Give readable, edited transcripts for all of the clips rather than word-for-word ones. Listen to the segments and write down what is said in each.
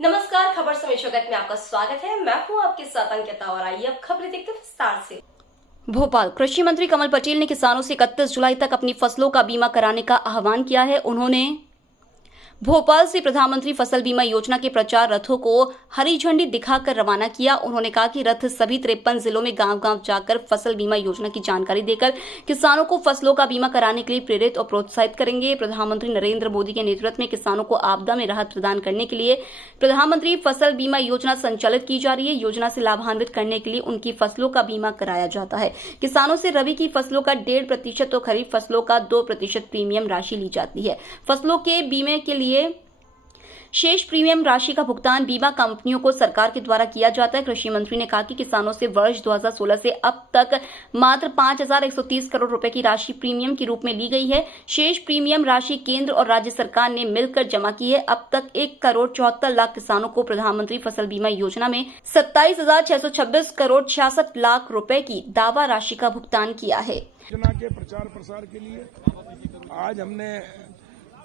नमस्कार, खबर समय जगत में आपका स्वागत है। मैं हूं आपके साथ अंकिता और आइए अब खबरें देखते हैं विस्तार से। भोपाल कृषि मंत्री कमल पटेल ने किसानों से 31 जुलाई तक अपनी फसलों का बीमा कराने का आह्वान किया है। उन्होंने भोपाल से प्रधानमंत्री फसल बीमा योजना के प्रचार रथों को हरी झंडी दिखाकर रवाना किया। उन्होंने कहा कि रथ सभी 53 जिलों में गांव-गांव जाकर फसल बीमा योजना की जानकारी देकर किसानों को फसलों का बीमा कराने के लिए प्रेरित और प्रोत्साहित करेंगे। प्रधानमंत्री नरेंद्र मोदी के नेतृत्व में किसानों को आपदा में राहत प्रदान करने के लिए प्रधानमंत्री फसल बीमा योजना संचालित की जा रही है। योजना से लाभान्वित करने के लिए उनकी फसलों का बीमा कराया जाता है। किसानों से रबी की फसलों का 1.5% तो खरीफ फसलों का 2% प्रीमियम राशि ली जाती है। फसलों के बीमे के लिए शेष प्रीमियम राशि का भुगतान बीमा कंपनियों को सरकार के द्वारा किया जाता है। कृषि मंत्री ने कहा कि किसानों से वर्ष 2016 से अब तक मात्र 5,130 करोड़ रुपए की राशि प्रीमियम के रूप में ली गई है। शेष प्रीमियम राशि केंद्र और राज्य सरकार ने मिलकर जमा की है। अब तक 1,74,00,000 किसानों को प्रधानमंत्री फसल बीमा योजना में 27,626 करोड़ 66 लाख रुपए की दावा राशि का भुगतान किया है। योजना के प्रचार प्रसार के लिए आज हमने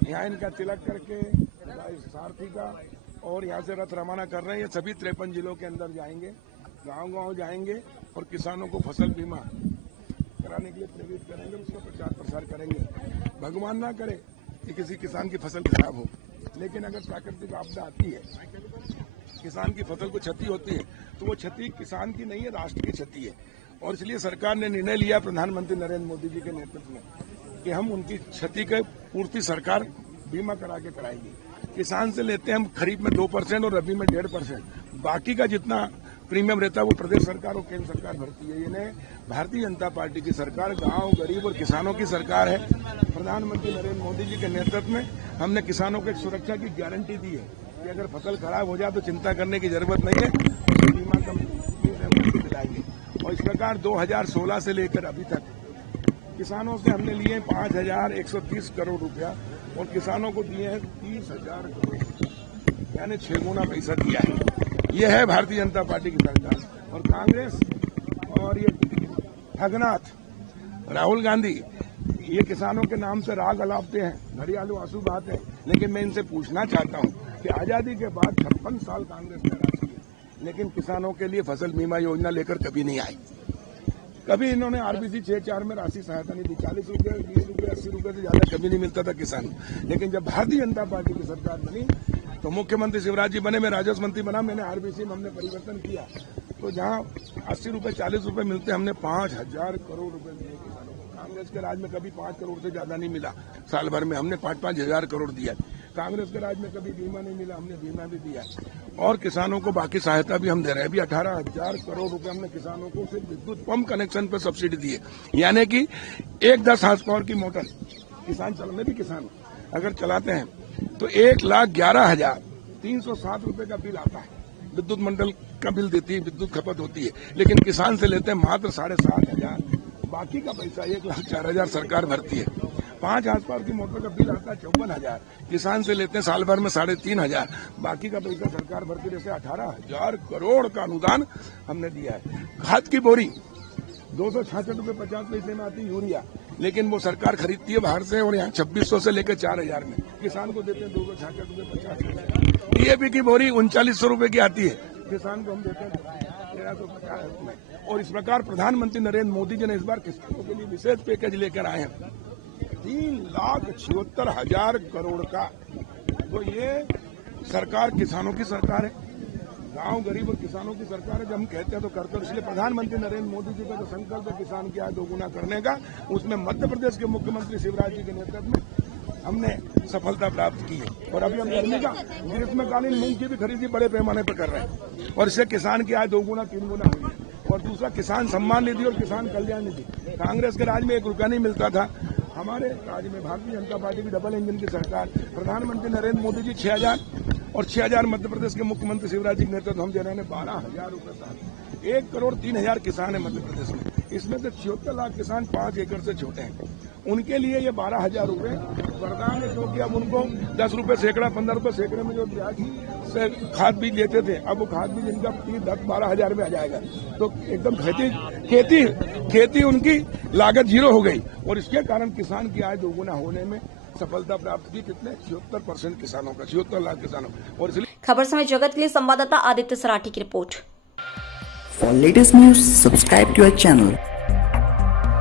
यहाँ इनका तिलक करके सारथी का और यहाँ से रथ रवाना कर रहे हैं। ये सभी 53 जिलों के अंदर जाएंगे, गांव-गांव जाएंगे और किसानों को फसल बीमा कराने के लिए प्रेरित करेंगे, उसका प्रचार प्रसार करेंगे। भगवान ना करे कि किसी किसान की फसल खराब हो, लेकिन अगर प्राकृतिक आपदा आती है, किसान की फसल को क्षति होती है, तो वो क्षति किसान की नहीं है, राष्ट्र की क्षति है। और इसलिए सरकार ने निर्णय लिया प्रधानमंत्री नरेंद्र मोदी जी के नेतृत्व में कि हम उनकी क्षति की पूर्ति सरकार बीमा करा के कराएगी। किसान से लेते हैं हम खरीफ में 2% और रबी में 1.5%। बाकी का जितना प्रीमियम रहता है वो प्रदेश सरकार और केंद्र सरकार भरती है। ये भारतीय जनता पार्टी की सरकार गांव, गरीब और किसानों की सरकार है। प्रधानमंत्री नरेंद्र मोदी जी के नेतृत्व में हमने किसानों को एक सुरक्षा की गारंटी दी है कि अगर फसल खराब हो जाए तो चिंता करने की जरूरत नहीं है, तो बीमा कंपनी दिलाएंगे। और इस प्रकार 2016 से लेकर अभी तक किसानों से हमने लिए 5,130 करोड़ रुपया और किसानों को दिए हैं 30,000 करोड़, यानी 6 गुना पैसा दिया है। ये है भारतीय जनता पार्टी की सरकार। और कांग्रेस और ये ठगनाथ राहुल गांधी ये किसानों के नाम से राग अलापते हैं, घड़ियालू आंसू बहाते हैं। लेकिन मैं इनसे पूछना चाहता हूं कि आजादी के बाद 56 साल कांग्रेस ने राज किया, लेकिन किसानों के लिए फसल बीमा योजना लेकर कभी नहीं आई। कभी इन्होंने आरबीसी 6-4 में राशि सहायता नहीं दी। 40 रुपये, 20 रुपये, 80 रुपये से ज्यादा कभी नहीं मिलता था किसान। लेकिन जब भारतीय जनता पार्टी की सरकार बनी तो मुख्यमंत्री शिवराज जी बने, मैं राजस्व मंत्री बना, मैंने आरबीसी में हमने परिवर्तन किया। तो जहां 80 रुपये 40 रुपये मिलते हमने 5,000 करोड़ रुपए दिए किसानों को। कांग्रेस के राज में कभी 5 करोड़ से ज्यादा नहीं मिला। साल भर में हमने 5-5 हजार करोड़ दिया। कांग्रेस के राज में कभी बीमा नहीं मिला, हमने बीमा भी दिया। और किसानों को बाकी सहायता भी हम दे रहे हैं। अभी 18,000 करोड़ रुपए हमने किसानों को सिर्फ विद्युत पंप कनेक्शन पर सब्सिडी दी है। यानी कि एक 10 हार्स पावर की मोटर किसान चलाने भी किसान अगर चलाते हैं तो 1,11,307 रुपए का बिल आता है। विद्युत मंडल का बिल देती है, विद्युत खपत होती है, लेकिन किसान से लेते हैं मात्र 7,500। बाकी का पैसा 1,04,000 सरकार भरती है। 5 हार्स पावर की मोटर का बिल आता है 54,000, किसान से लेते हैं साल भर में 3,500। बाकी का पैसा सरकार भरती, जैसे 18,000 करोड़ का अनुदान हमने दिया है। खाद की बोरी 266 रुपये 50 पैसे में आती यूरिया, लेकिन वो सरकार खरीदती है बाहर से और यहाँ 2,600 से लेकर 4,000 में, किसान को देते हैं 266 रुपये 50 पैसे। डीएपी की बोरी 3,900 रुपये की आती है, किसान को हम देते हैं 1,350 में। और इस प्रकार प्रधानमंत्री नरेंद्र मोदी जी ने इस बार किसानों के लिए विशेष पैकेज लेकर आए हैं 3,76,000 करोड़ का। तो ये सरकार किसानों की सरकार है, गांव, गरीब और किसानों की सरकार है। जब हम कहते हैं तो करते हैं। इसलिए प्रधानमंत्री नरेंद्र मोदी जी का जो संकल्प है किसान की आय दोगुना करने का, उसमें मध्य प्रदेश के मुख्यमंत्री शिवराज जी के नेतृत्व में हमने सफलता प्राप्त की है। और अभी हम गर्मी का ग्रीष्मकालीन मूंग की भी खरीदी बड़े पैमाने पर कर रहे हैं और इससे किसान की आय 2 गुना 3 गुना हुई है। और दूसरा किसान सम्मान निधि और किसान कल्याण निधि, कांग्रेस के राज में 1 रुपया नहीं मिलता था। हमारे राज्य में भारतीय जनता पार्टी की डबल इंजन की सरकार, प्रधानमंत्री नरेंद्र मोदी जी 6,000 और 6,000 मध्य प्रदेश के मुख्यमंत्री शिवराज जी के नेतृत्व हम दे रहे हैं 12,000 रुपये साल। 1,03,000 किसान है मध्य प्रदेश में, इसमें से 76 लाख किसान 5 एकड़ से छोटे हैं। उनके लिए ये 12,000 रुपये वरदान है, क्योंकि अब उनको 10 रुपये सैकड़ा, 15 रुपये सैकड़े में जो ब्याज से खाद बीज लेते थे, अब वो खाद बीज इनका 10-12,000 में आ जाएगा। तो एकदम खेती उनकी लागत 0 हो गई और इसके कारण किसान की आय दोगुना होने में सफलता प्राप्त की। कितने 76% किसानों का, 76 लाख किसानों। और इसलिए खबर समय जगत के लिए संवाददाता आदित्य सराठी की report. For latest news, subscribe to our channel.